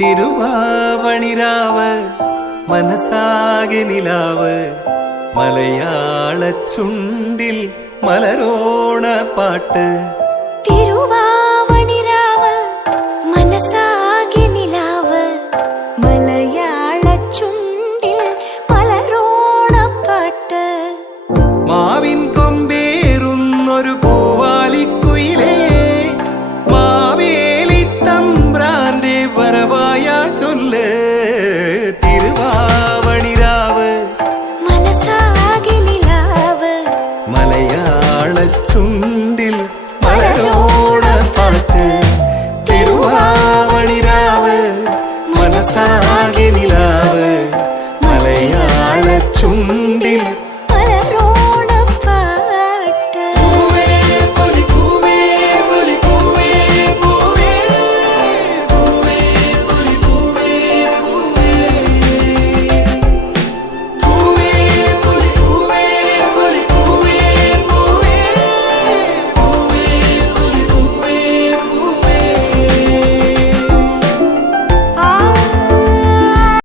തിരുവാവണിരാവ് മനസാകെ നിലാവ്. മലയാള ചുണ്ടിൽ മലരോണ പാട്ട്. തിരുവാവണിരാവ് മനസാകെ നിലാവ്. മലയാള ചുണ്ടിൽ മലരോണപ്പാട്ട് മാവിൻ കൊമ്പേറുന്നൊരു പൂവാലിക്കുയിലേ മാവേലി തമ്പ്രാന്റെ വരവ മലയാളച്ചുണ്ടിൽ മലരോണ പാട്ട് തിരുവാവണിരാവ് മനസ്സാകെ നിലാവ് മലയാളച്ചുണ്ടിൽ